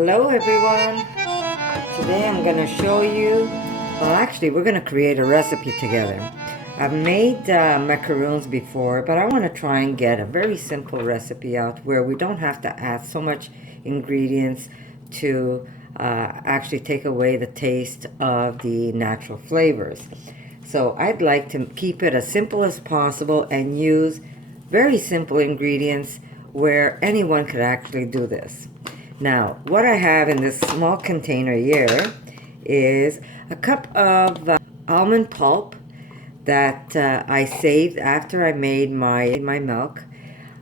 Hello everyone. Today I'm going to show you, well actually we're going to create a recipe together. I've made macaroons before, but I want to try and get a very simple recipe out where we don't have to add so much ingredients to actually take away the taste of the natural flavors. So I'd like to keep it as simple as possible and use very simple ingredients where anyone could actually do this. Now, what I have in this small container here is a cup of almond pulp that I saved after I made my milk.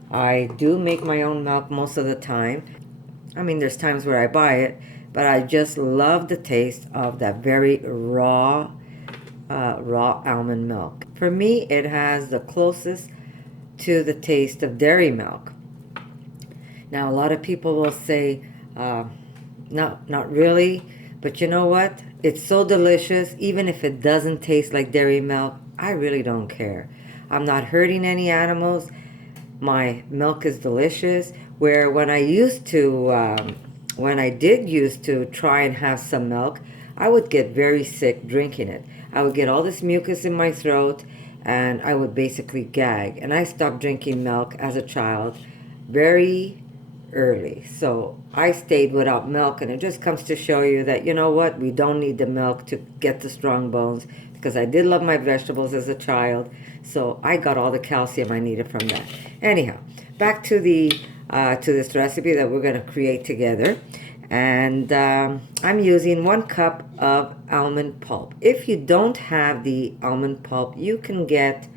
I do make my own milk most of the time. I mean, there's times where I buy it, but I just love the taste of that very raw almond milk. For me, it has the closest to the taste of dairy milk. Now, a lot of people will say, not really, but you know what? It's so delicious, even if it doesn't taste like dairy milk, I really don't care. I'm not hurting any animals. My milk is delicious. Where when I did used to try and have some milk, I would get very sick drinking it. I would get all this mucus in my throat, and I would basically gag. And I stopped drinking milk as a child very early. So I stayed without milk, and it just comes to show you that, you know what, we don't need the milk to get the strong bones, because I did love my vegetables as a child, so I got all the calcium I needed from that. Anyhow, back to the to this recipe that we're going to create together. And I'm using 1 cup of almond pulp. If you don't have the almond pulp, you can get,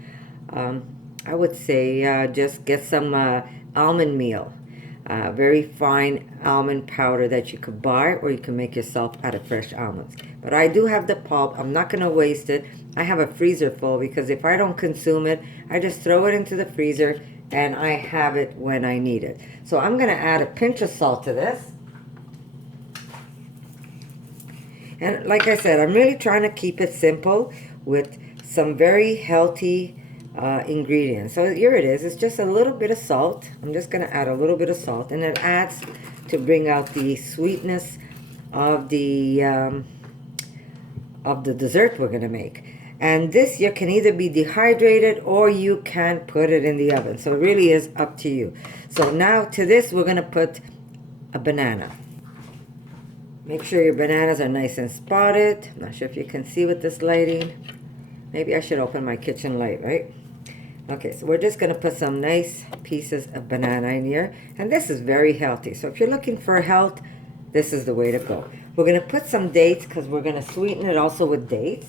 I would say, just get some almond meal. Very fine almond powder that you could buy, or you can make yourself out of fresh almonds. But I do have the pulp. I'm not going to waste it. I have a freezer full, because if I don't consume it, I just throw it into the freezer and I have it when I need it. So I'm going to add a pinch of salt to this. And like I said, I'm really trying to keep it simple with some very healthy ingredients. So here it is. It's just a little bit of salt. I'm just going to add a little bit of salt, and it adds to bring out the sweetness of the dessert we're going to make. And this, you can either be dehydrated or you can put it in the oven. So it really is up to you. So now to this, we're going to put a banana. Make sure your bananas are nice and spotted. I'm not sure if you can see with this lighting. Maybe I should open my kitchen light, right? Okay, so we're just going to put some nice pieces of banana in here. And this is very healthy. So if you're looking for health, this is the way to go. We're going to put some dates, because we're going to sweeten it also with dates.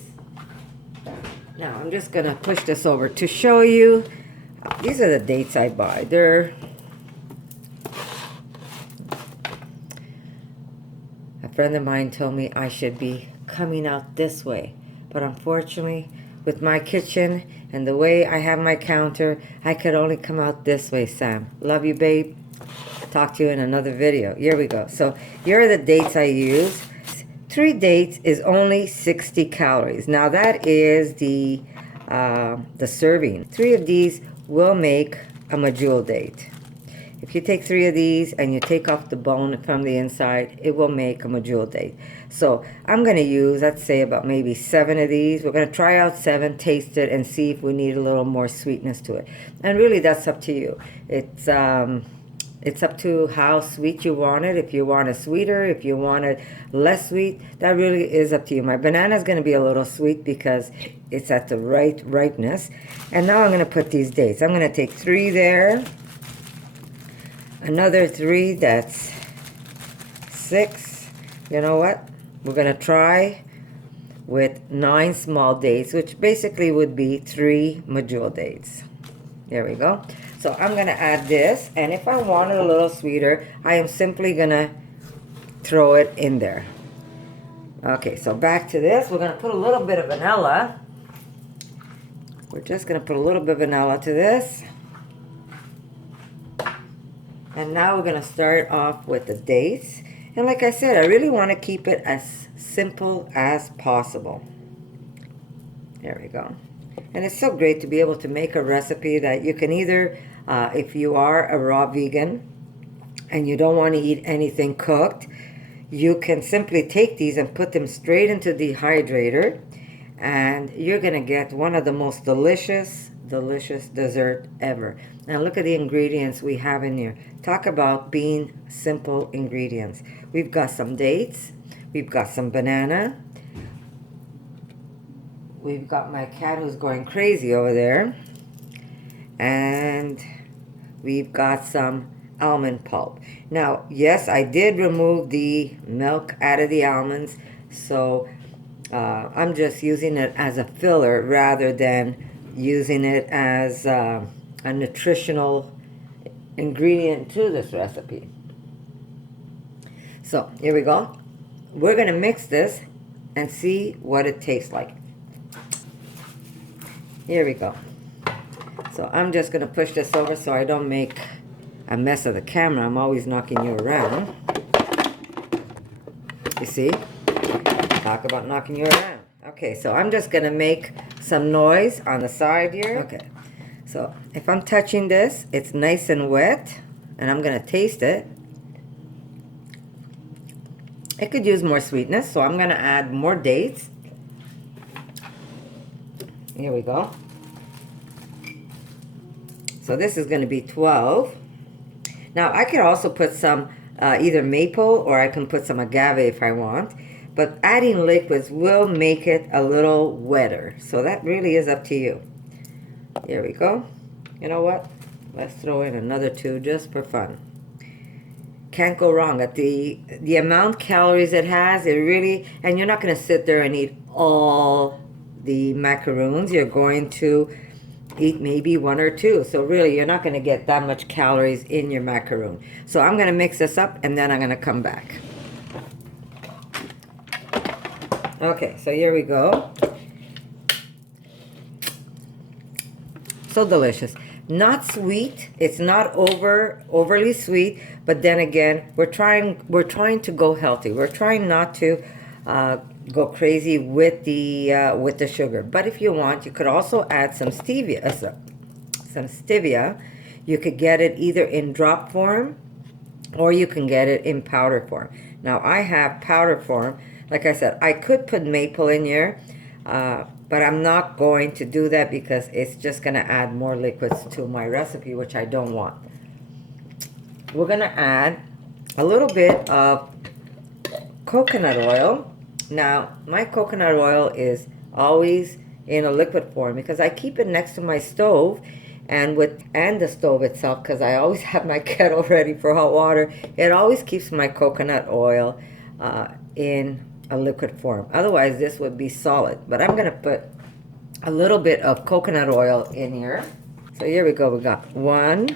Now, I'm just going to push this over to show you. These are the dates I buy. They're... A friend of mine told me I should be coming out this way. But unfortunately, with my kitchen and the way I have my counter, I could only come out this way, Sam. Love you, babe. Talk to you in another video. Here we go. So here are the dates I use. 3 dates is only 60 calories. Now that is the serving. 3 of these will make a medjool date. If you take 3 of these and you take off the bone from the inside, it will make a medjool date. So I'm going to use, let's say, about maybe 7 of these. We're going to try out 7, taste it, and see if we need a little more sweetness to it. And really, that's up to you. It's up to how sweet you want it. If you want it sweeter, if you want it less sweet, that really is up to you. My banana is going to be a little sweet because it's at the right ripeness. And now I'm going to put these dates. I'm going to take 3 there. Another 3, that's 6. You know what? We're going to try with 9 small dates, which basically would be 3 medjool dates. There we go. So I'm going to add this, and if I want it a little sweeter, I am simply going to throw it in there. Okay, so back to this. We're going to put a little bit of vanilla. We're just going to put a little bit of vanilla to this. And now we're going to start off with the dates. And like I said, I really want to keep it as simple as possible. There we go. And it's so great to be able to make a recipe that you can either, if you are a raw vegan and you don't want to eat anything cooked, you can simply take these and put them straight into the dehydrator, and you're gonna get one of the most delicious dessert ever. Now look at the ingredients we have in here. Talk about being simple ingredients. We've got some dates, we've got some banana, we've got my cat who's going crazy over there, and we've got some almond pulp. Now, yes, I did remove the milk out of the almonds, so I'm just using it as a filler rather than using it as a nutritional ingredient to this recipe. So, here we go. We're going to mix this and see what it tastes like. Here we go. So I'm just going to push this over so I don't make a mess of the camera. I'm always knocking you around. You see? Talk about knocking you around. Okay, so I'm just going to make some noise on the side here. Okay, so if I'm touching this, it's nice and wet, and I'm going to taste it. It could use more sweetness, so I'm going to add more dates. Here we go. So this is going to be 12. Now I could also put some either maple, or I can put some agave if I want. But adding liquids will make it a little wetter. So that really is up to you. Here we go. You know what? Let's throw in another 2 just for fun. Can't go wrong. At the amount of calories it has, it really, and you're not going to sit there and eat all the macaroons. You're going to eat maybe 1 or 2. So really, you're not going to get that much calories in your macaroon. So I'm going to mix this up, and then I'm going to come back. Okay, so here we go. So delicious. Not sweet. It's not overly sweet, but then again, we're trying to go healthy. We're trying not to go crazy with the sugar. But if you want, you could also add some stevia. Some stevia. You could get it either in drop form, or you can get it in powder form. Now I have powder form. Like I said, I could put maple in here, but I'm not going to do that because it's just going to add more liquids to my recipe, which I don't want. We're going to add a little bit of coconut oil. Now, my coconut oil is always in a liquid form because I keep it next to my stove and the stove itself, because I always have my kettle ready for hot water. It always keeps my coconut oil in a liquid form. Otherwise, this would be solid. But I'm going to put a little bit of coconut oil in here. So here we go. We got 1,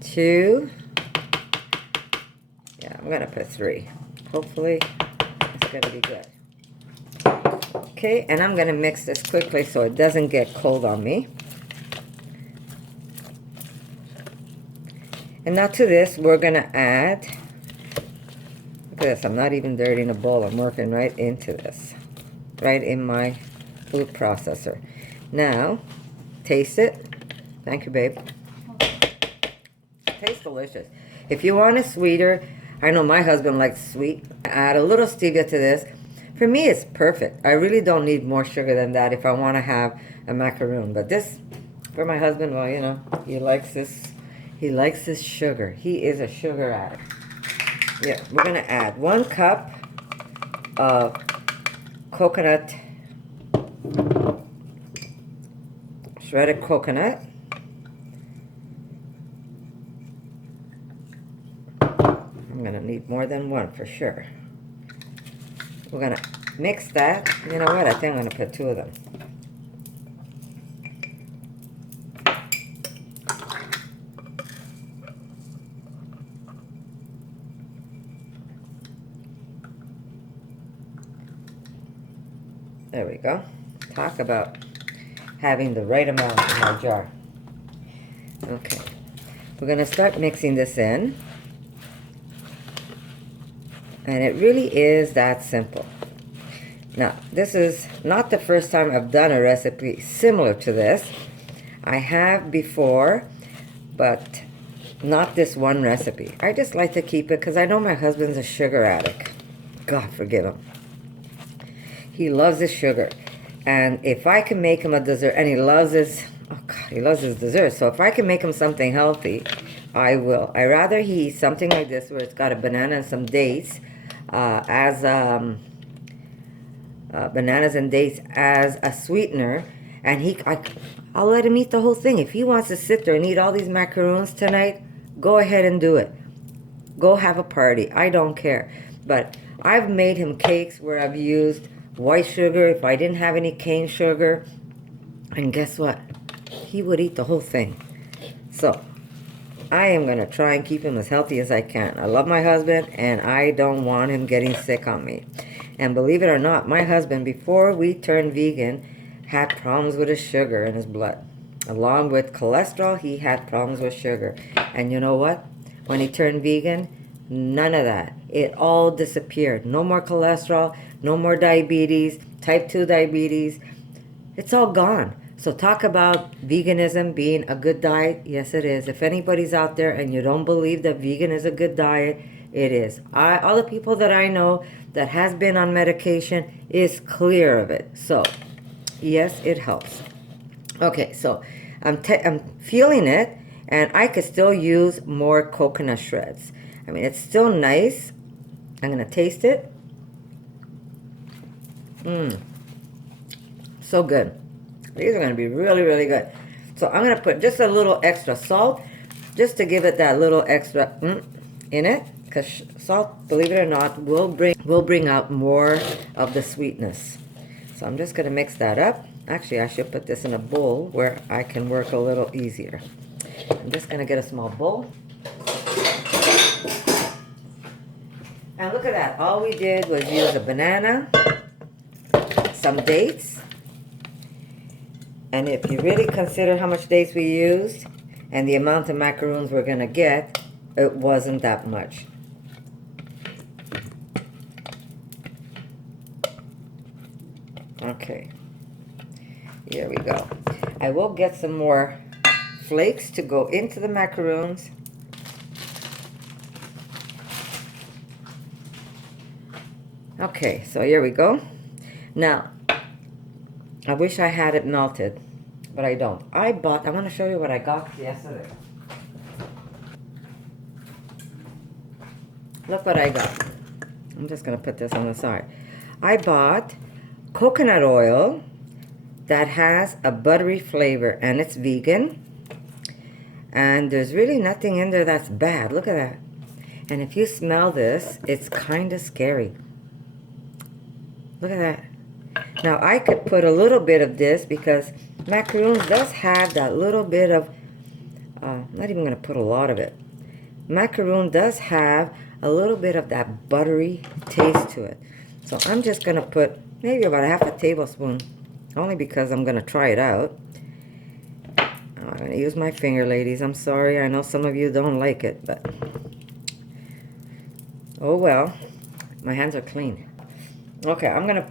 2. Yeah, I'm going to put 3. Hopefully, it's going to be good. Okay, and I'm going to mix this quickly so it doesn't get cold on me. And now to this, we're going to add, look at this, I'm not even dirtying a bowl. I'm working right into this, right in my food processor. Now, taste it. Thank you, babe. Tastes delicious. If you want it sweeter, I know my husband likes sweet. Add a little stevia to this. For me, it's perfect. I really don't need more sugar than that if I want to have a macaroon. But this, for my husband, well, you know, he likes this. He likes this sugar. He is a sugar addict. Yeah, we're going to add 1 cup of coconut, shredded coconut. I'm going to need more than 1 for sure. We're going to mix that. You know what? I think I'm going to put 2 of them. There we go. Talk about having the right amount in my jar. Okay. We're going to start mixing this in. And it really is that simple. Now, this is not the first time I've done a recipe similar to this. I have before, but not this one recipe. I just like to keep it because I know my husband's a sugar addict. God forgive him. He loves his sugar. And if I can make him a dessert, and he loves his, oh God, he loves his dessert. So if I can make him something healthy, I will. I rather he eat something like this where it's got a banana and some dates bananas and dates as a sweetener, and I'll let him eat the whole thing. If he wants to sit there and eat all these macaroons tonight, go ahead and do it. Go have a party. I don't care. But I've made him cakes where I've used white sugar if I didn't have any cane sugar, and guess what? He would eat the whole thing. So I am going to try and keep him as healthy as I can. I love my husband, and I don't want him getting sick on me. And believe it or not, my husband, before we turned vegan, had problems with his sugar in his blood. Along with cholesterol, he had problems with sugar. And you know what? When he turned vegan, none of that. It all disappeared. No more cholesterol, no more diabetes, type 2 diabetes. It's all gone. So talk about veganism being a good diet. Yes, it is. If anybody's out there and you don't believe that vegan is a good diet, it is. All the people that I know that has been on medication is clear of it. So, yes, it helps. Okay, so I'm feeling it, and I could still use more coconut shreds. I mean, it's still nice. I'm going to taste it. So good. These are going to be really, really good. So I'm going to put just a little extra salt, just to give it that little extra in it. Because salt, believe it or not, will bring out more of the sweetness. So I'm just going to mix that up. Actually, I should put this in a bowl where I can work a little easier. I'm just going to get a small bowl. And look at that. All we did was use a banana, some dates. And if you really consider how much dates we used and the amount of macaroons we're going to get, it wasn't that much. Okay, here we go. I will get some more flakes to go into the macaroons. Okay, so here we go. Now, I wish I had it melted, but I don't. I want to show you what I got yesterday. Look what I got. I'm just going to put this on the side. I bought coconut oil that has a buttery flavor, and it's vegan. And there's really nothing in there that's bad. Look at that. And if you smell this, it's kind of scary. Look at that. Now, I could put a little bit of this because macaroons does have that little bit of, I'm not even going to put a lot of it. Macaroon does have a little bit of that buttery taste to it. So I'm just going to put maybe about a half a tablespoon, only because I'm going to try it out. I'm going to use my finger, ladies. I'm sorry. I know some of you don't like it, but oh well. My hands are clean. Okay, I'm going to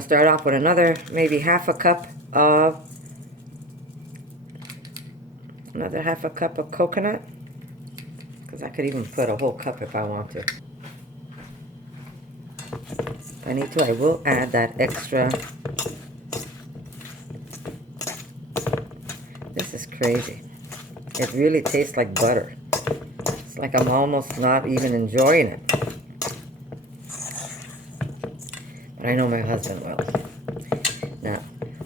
start off with another maybe half a cup of coconut, because I could even put a whole cup if I want to. If I need to, I will add that extra. This is crazy. It really tastes like butter. It's like I'm almost not even enjoying it. But I know my husband will. Now,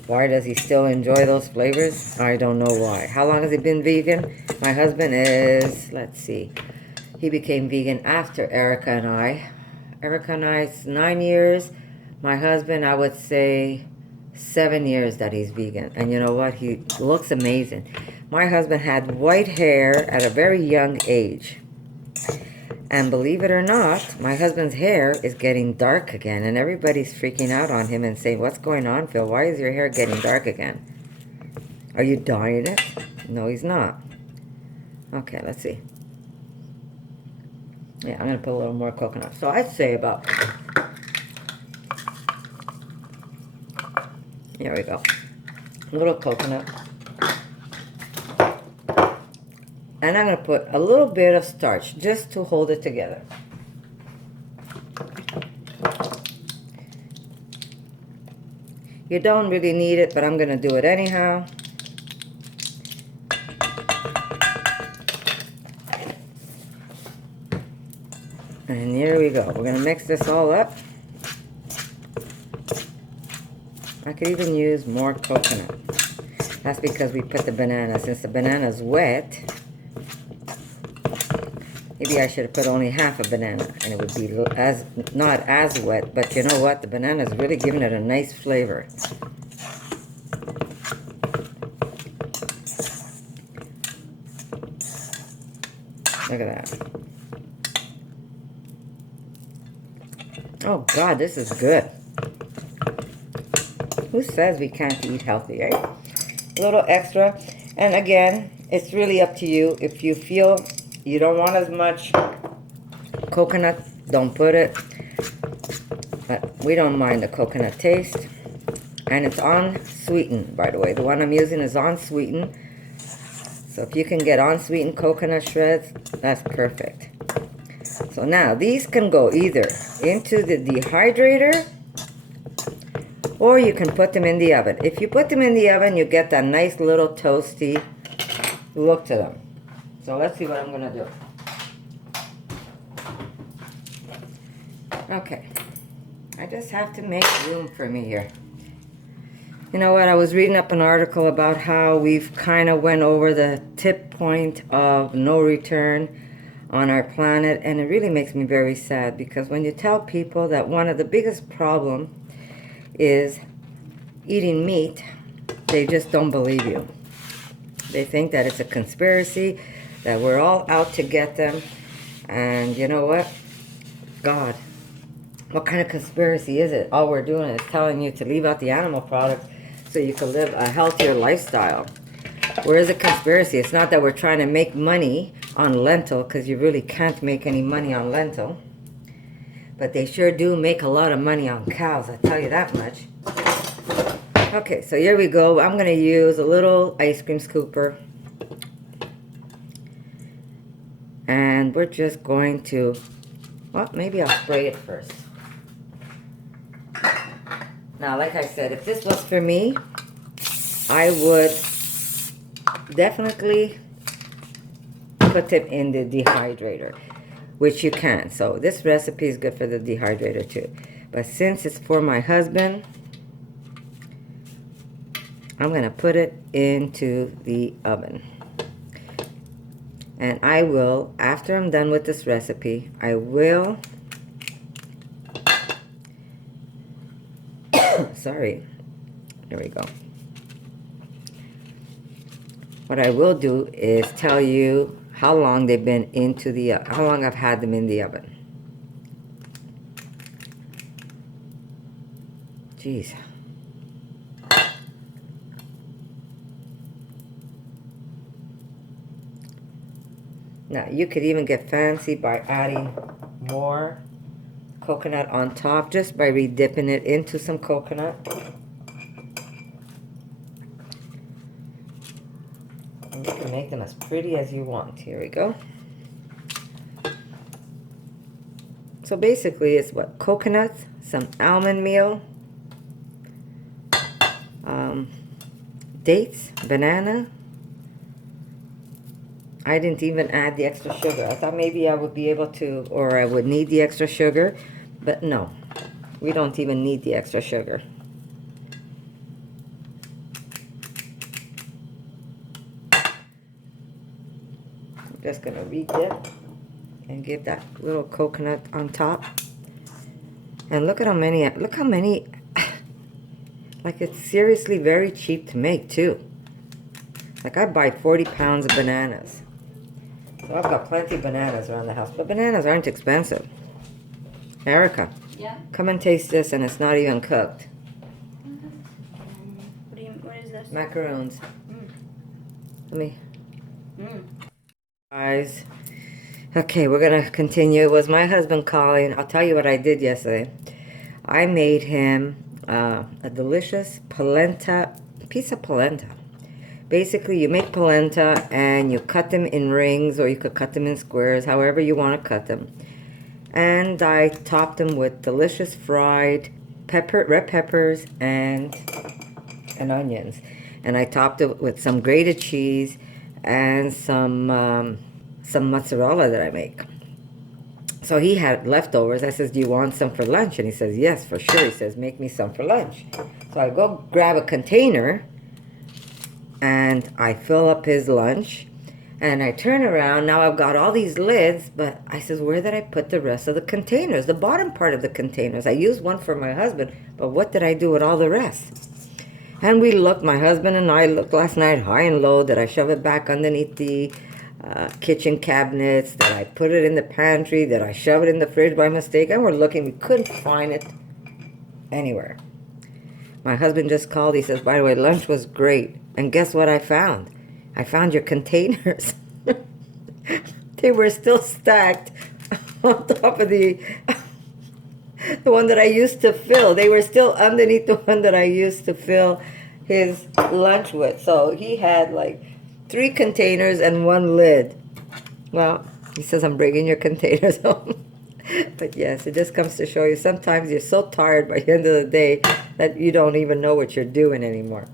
why does he still enjoy those flavors? I don't know why. How long has he been vegan? My husband is, let's see, he became vegan after Erica and I. Erica and I, it's 9 years. My husband, I would say 7 years that he's vegan. And you know what? He looks amazing. My husband had white hair at a very young age. And believe it or not, my husband's hair is getting dark again. And everybody's freaking out on him and saying, what's going on, Phil? Why is your hair getting dark again? Are you dyeing it? No, he's not. Okay, let's see. Yeah, I'm going to put a little more coconut. So I'd say about, here we go, a little coconut. And I'm going to put a little bit of starch just to hold it together. You don't really need it, but I'm going to do it anyhow. And here we go. We're going to mix this all up. I could even use more coconut. That's because we put the banana. Since the banana is wet, maybe I should have put only half a banana, and it would be not as wet. But you know what? The banana is really giving it a nice flavor. Look at that. Oh God, this is good. Who says we can't eat healthy, right? A little extra. And again, it's really up to you. If you feel you don't want as much coconut, don't put it. But we don't mind the coconut taste. And it's unsweetened, by the way. The one I'm using is unsweetened. So if you can get unsweetened coconut shreds, that's perfect. So now these can go either into the dehydrator, or you can put them in the oven. If you put them in the oven, you get that nice little toasty look to them. So let's see what I'm going to do. Okay. I just have to make room for me here. You know what? I was reading up an article about how we've kind of went over the tip point of no return on our planet, and it really makes me very sad, because when you tell people that one of the biggest problems is eating meat, they just don't believe you. They think that it's a conspiracy, that we're all out to get them. And you know what? God, what kind of conspiracy is it? All we're doing is telling you to leave out the animal products so you can live a healthier lifestyle. Where is a conspiracy? It's not that we're trying to make money on lentil, because you really can't make any money on lentil. But they sure do make a lot of money on cows, I tell you that much. Okay, so here we go. I'm going to use a little ice cream scooper. And we're just going to, well, maybe I'll spray it first. Now, like I said, if this was for me, I would definitely put them in the dehydrator, which you can. So this recipe is good for the dehydrator too. But since it's for my husband, I'm going to put it into the oven. And I will, after I'm done with this recipe, I will, sorry, there we go. What I will do is tell you how long they've been into the, how long I've had them in the oven. Jeez. Now, you could even get fancy by adding more coconut on top, just by redipping it into some coconut. And you can make them as pretty as you want. Here we go. So basically, it's what? Coconuts, some almond meal, dates, banana. I didn't even add the extra sugar. I thought maybe I would be able to, or I would need the extra sugar, but no, we don't even need the extra sugar. I'm just gonna redip and give that little coconut on top. And look how many, like it's seriously very cheap to make too. Like I buy 40 pounds of bananas. So I've got plenty of bananas around the house, but bananas aren't expensive. Erica, yeah. Come and taste this, and it's not even cooked. What is this? Macaroons. Let me. Guys. Okay, we're gonna continue. It was my husband calling. I'll tell you what I did yesterday. I made him a delicious polenta, piece of polenta, Basically, you make polenta and you cut them in rings, or you could cut them in squares, however you want to cut them. And I topped them with delicious fried red peppers and onions. And I topped it with some grated cheese and some mozzarella that I make. So he had leftovers. I says, do you want some for lunch? And he says, yes, for sure. He says, make me some for lunch. So I go grab a container and I fill up his lunch. And I turn around. Now I've got all these lids, but I says, where did I put the rest of the containers? The bottom part of the containers. I used one for my husband, but what did I do with all the rest? And we looked, my husband and I looked last night high and low. Did I shove it back underneath the kitchen cabinets? Did I put it in the pantry? Did I shove it in the fridge by mistake? And we're looking, we couldn't find it anywhere. My husband just called. He says, by the way, lunch was great. And guess what I found? I found your containers. They were still stacked on top of the one that I used to fill. They were still underneath the one that I used to fill his lunch with. So he had like 3 containers and 1 lid. Well, he says, I'm bringing your containers home. But yes, it just comes to show you sometimes you're so tired by the end of the day that you don't even know what you're doing anymore.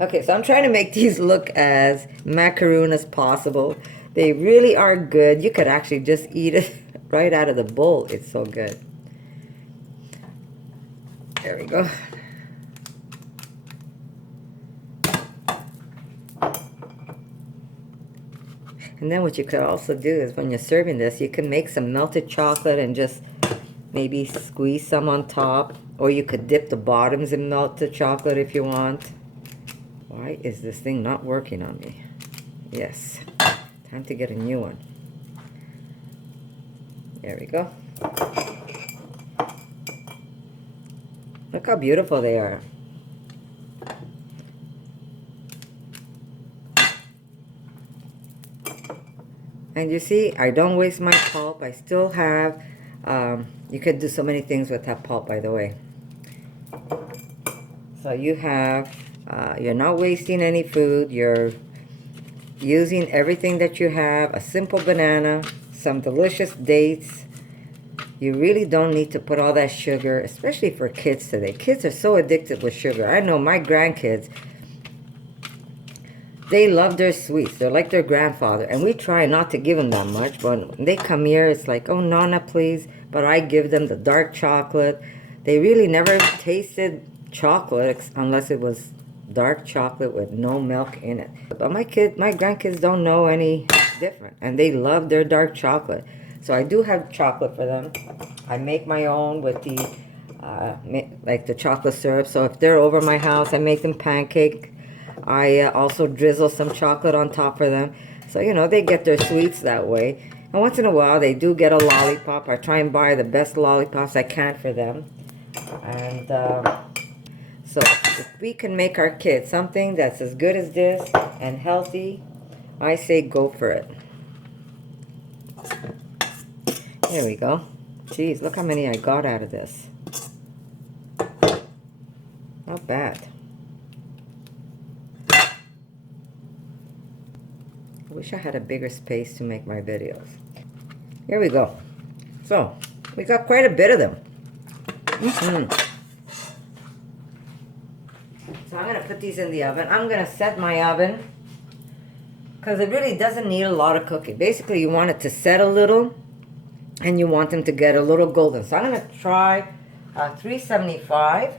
Okay, so I'm trying to make these look as macaroon as possible. They really are good. You could actually just eat it right out of the bowl. It's so good. There we go. And then what you could also do is when you're serving this, you can make some melted chocolate and just maybe squeeze some on top. Or you could dip the bottoms in melted chocolate if you want. Why is this thing not working on me? Yes. Time to get a new one. There we go. Look how beautiful they are. And you see, I don't waste my pulp. I still have, you could do so many things with that pulp, by the way. So you have, you're not wasting any food. You're using everything that you have. A simple banana, some delicious dates. You really don't need to put all that sugar, especially for kids today. Kids are so addicted with sugar. I know my grandkids, they love their sweets. They're like their grandfather. And we try not to give them that much. But when they come here, it's like, oh, Nana, please. But I give them the dark chocolate. They really never tasted chocolate unless it was dark chocolate with no milk in it. But my grandkids don't know any different. And they love their dark chocolate. So I do have chocolate for them. I make my own with the, like the chocolate syrup. So if they're over my house, I make them pancake. I also drizzle some chocolate on top for them. So, you know, they get their sweets that way. And once in a while, they do get a lollipop. I try and buy the best lollipops I can for them. And so if we can make our kids something that's as good as this and healthy, I say go for it. There we go. Jeez, look how many I got out of this. Not bad. I wish I had a bigger space to make my videos. Here we go. So, we got quite a bit of them. So I'm going to put these in the oven. I'm going to set my oven because it really doesn't need a lot of cooking. Basically, you want it to set a little and you want them to get a little golden. So I'm going to try 375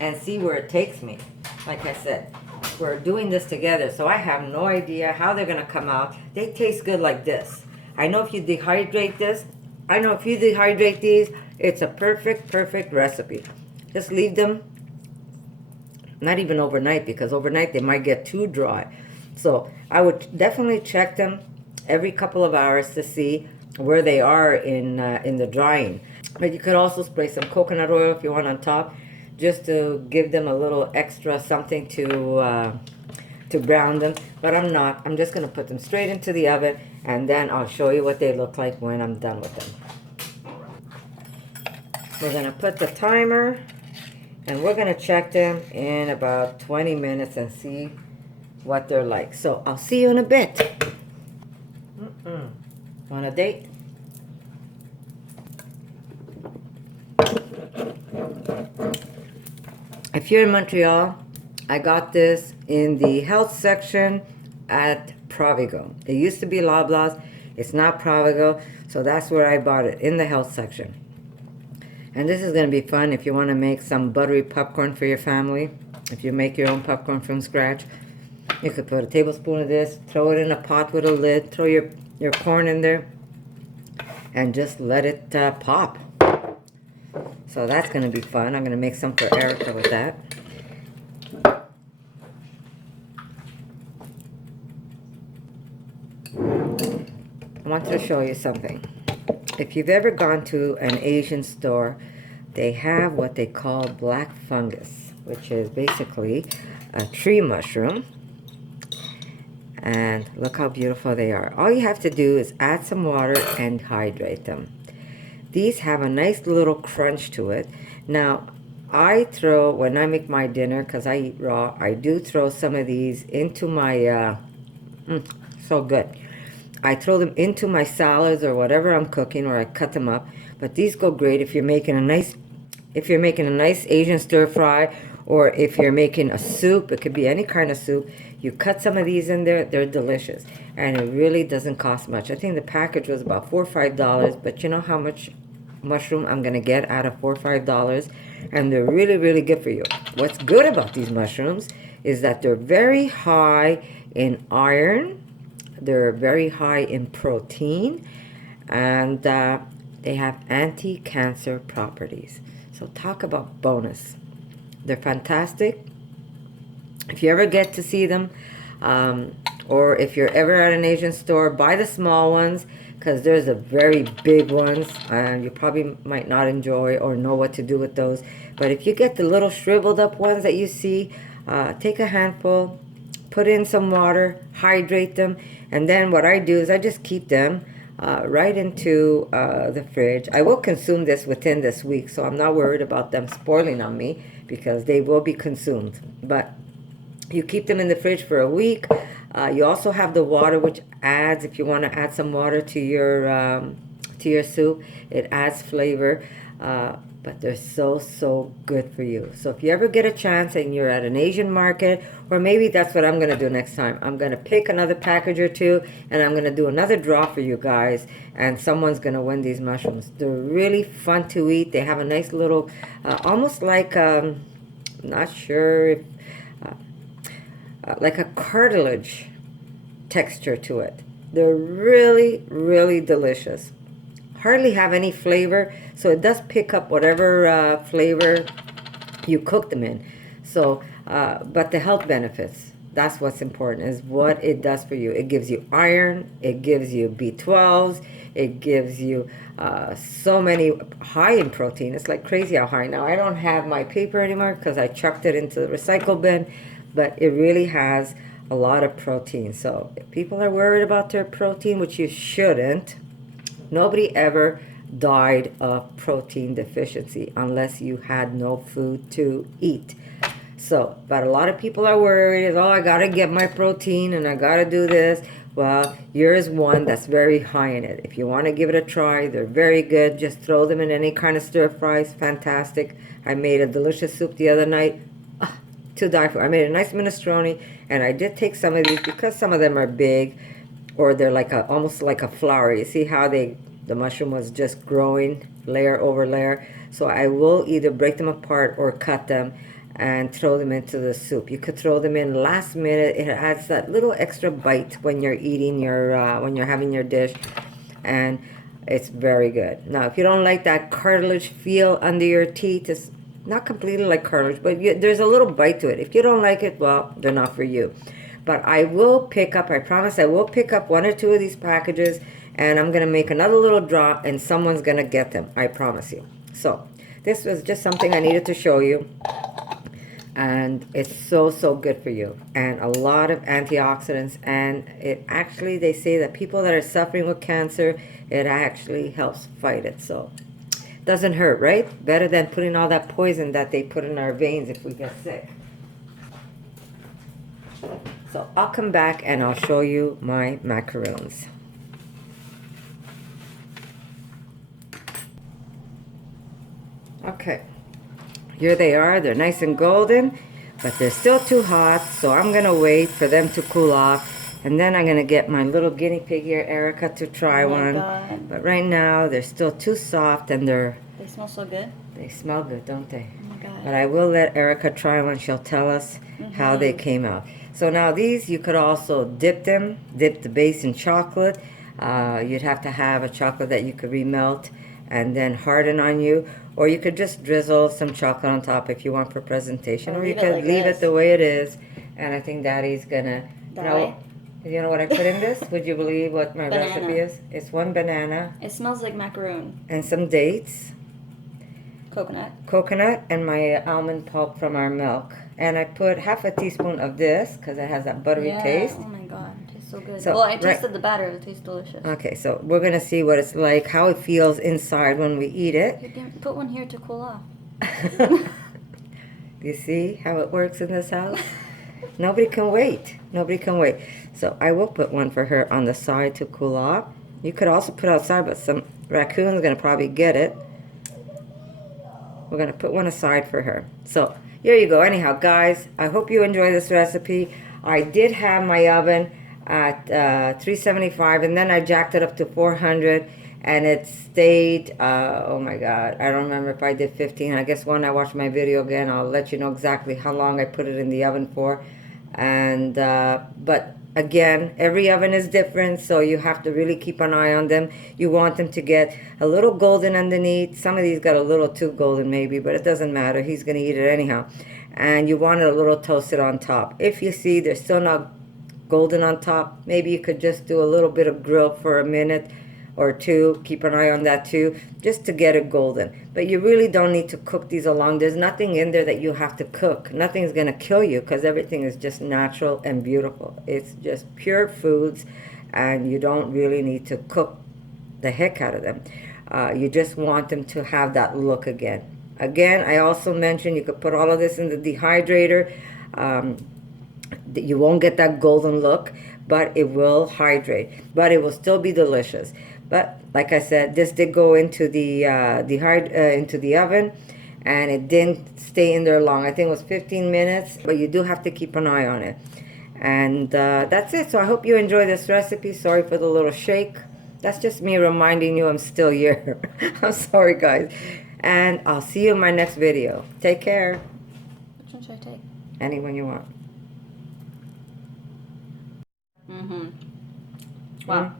and see where it takes me. Like I said, we're doing this together, so I have no idea how they're going to come out. They taste good like this. I know if you dehydrate this, I know if you dehydrate these, it's a perfect recipe. Just leave them, not even overnight, because overnight they might get too dry. So I would definitely check them every couple of hours to see where they are in the drying. But you could also spray some coconut oil if you want on top, just to give them a little extra something to brown them. But I'm not. I'm just going to put them straight into the oven, and then I'll show you what they look like when I'm done with them. We're going to put the timer, and we're going to check them in about 20 minutes and see what they're like. So I'll see you in a bit. Want a date? If you're in Montreal, I got this in the health section at Provigo. It used to be Loblaws. It's not Provigo, so that's where I bought it, in the health section. And this is going to be fun if you want to make some buttery popcorn for your family. If you make your own popcorn from scratch, you could put a tablespoon of this, throw it in a pot with a lid, throw your corn in there, and just let it pop. So that's going to be fun. I'm going to make some for Erica with that. I wanted to show you something. If you've ever gone to an Asian store, they have what they call black fungus, which is basically a tree mushroom. And look how beautiful they are. All you have to do is add some water and hydrate them. These have a nice little crunch to it. Now, I throw, when I make my dinner, because I eat raw, I do throw some of these into my, so good. I throw them into my salads or whatever I'm cooking, or I cut them up. But these go great if you're making a nice, Asian stir fry, or if you're making a soup. It could be any kind of soup. You cut some of these in there, they're delicious. And it really doesn't cost much. I think the package was about $4 or $5, but you know how much mushroom I'm gonna get out of $4 or $5? And they're really, really good for you. What's good about these mushrooms is that they're very high in iron, they're very high in protein, and they have anti-cancer properties. So talk about bonus. They're fantastic. If you ever get to see them, or if you're ever at an Asian store, buy the small ones, because there's the very big ones, and you probably might not enjoy or know what to do with those. But if you get the little shriveled up ones that you see, take a handful, put in some water, hydrate them, and then what I do is I just keep them right into the fridge. I will consume this within this week, so I'm not worried about them spoiling on me, because they will be consumed. But you keep them in the fridge for a week. You also have the water, which adds, if you want to add some water to your soup, it adds flavor. But they're so good for you. So if you ever get a chance and you're at an Asian market, or maybe that's what I'm going to do next time. I'm going to pick another package or two, and I'm going to do another draw for you guys, and someone's going to win these mushrooms. They're really fun to eat. They have a nice little, almost like, not sure if, like a cartilage texture to it. They're really delicious. Hardly have any flavor, so it does pick up whatever flavor you cook them in. So, but the health benefits, that's what's important, is what it does for you. It gives you iron, it gives you B12s, it gives you so many, high in protein. It's like crazy how high. Now, I don't have my paper anymore because I chucked it into the recycle bin, but it really has a lot of protein. So if people are worried about their protein, which you shouldn't, nobody ever died of protein deficiency unless you had no food to eat. So, but a lot of people are worried, oh, I gotta get my protein and I gotta do this. Well, yours one that's very high in it. If you want to give it a try, they're very good. Just throw them in any kind of stir fries. Fantastic. I made a delicious soup the other night. To die for. I made a nice minestrone, and I did take some of these because some of them are big, or they're like almost like a flower. You see how the mushroom was just growing layer over layer. So I will either break them apart or cut them and throw them into the soup. You could throw them in last minute. It adds that little extra bite when you're eating when you're having your dish, and it's very good. Now, if you don't like that cartilage feel under your teeth, it's not completely like cartilage, but there's a little bite to it. If you don't like it, well, they're not for you. But I will pick up, I promise I will pick up one or two of these packages, and I'm going to make another little draw, and someone's going to get them. I promise you. So this was just something I needed to show you. And it's so good for you. And a lot of antioxidants. And it actually, they say that people that are suffering with cancer, it actually helps fight it. So doesn't hurt, right? Better than putting all that poison that they put in our veins if we get sick. So I'll come back and I'll show you my macaroons. Okay, here they are. They're nice and golden, but they're still too hot, so I'm gonna wait for them to cool off, and then I'm gonna get my little guinea pig here, Erica, to try one. God. But right now they're still too soft, and They smell so good. they smell good, don't they? Oh my God. But I will let Erica try one. She'll tell us how they came out. So now these, you could also dip the base in chocolate. You'd have to have a chocolate that you could remelt and then harden on you. Or you could just drizzle some chocolate on top if you want for presentation. Or you could leave it the way it is. And I think Daddy's gonna, you know what I put in this? Would you believe what my recipe is? It's 1 banana. It smells like macaroon. And some dates. Coconut. And my almond pulp from our milk. And I put half a teaspoon of this because it has that buttery taste. Oh my God, it tastes so good. So, well, I tasted the batter. It tastes delicious. Okay, so we're going to see what it's like, how it feels inside when we eat it. You can put one here to cool off. You see how it works in this house? Nobody can wait. Nobody can wait. So I will put one for her on the side to cool off. You could also put outside, but some raccoon's going to probably get it. We're going to put one aside for her. So here you go. Anyhow, guys, I hope you enjoy this recipe. I did have my oven at 375, and then I jacked it up to 400, and it stayed, oh my God, I don't remember if I did 15. I guess when I watch my video again, I'll let you know exactly how long I put it in the oven for. And but again, every oven is different, so you have to really keep an eye on them. You want them to get a little golden underneath. Some of these got a little too golden maybe, but it doesn't matter. He's going to eat it anyhow. And you want it a little toasted on top. If you see they're still not golden on top, maybe you could just do a little bit of grill for a minute or two. Keep an eye on that too, just to get it golden. But you really don't need to cook these along. There's nothing in there that you have to cook. Nothing's going to kill you because everything is just natural and beautiful. It's just pure foods, and you don't really need to cook the heck out of them. You just want them to have that look again. Again, I also mentioned you could put all of this in the dehydrator. You won't get that golden look, but it will hydrate. But it will still be delicious. But like I said, this did go into the oven, and it didn't stay in there long. I think it was 15 minutes, but you do have to keep an eye on it. And that's it. So I hope you enjoy this recipe. Sorry for the little shake. That's just me reminding you I'm still here. I'm sorry, guys. And I'll see you in my next video. Take care. Which one should I take? Any one you want. Wow.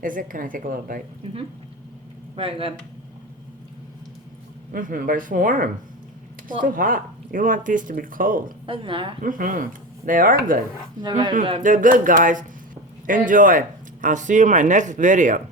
Is it? Can I take a little bite? Very good. But it's warm. It's Well, too hot. You want these to be cold. Doesn't matter. They are good. They're very good. They're good, guys. Enjoy. I'll see you in my next video.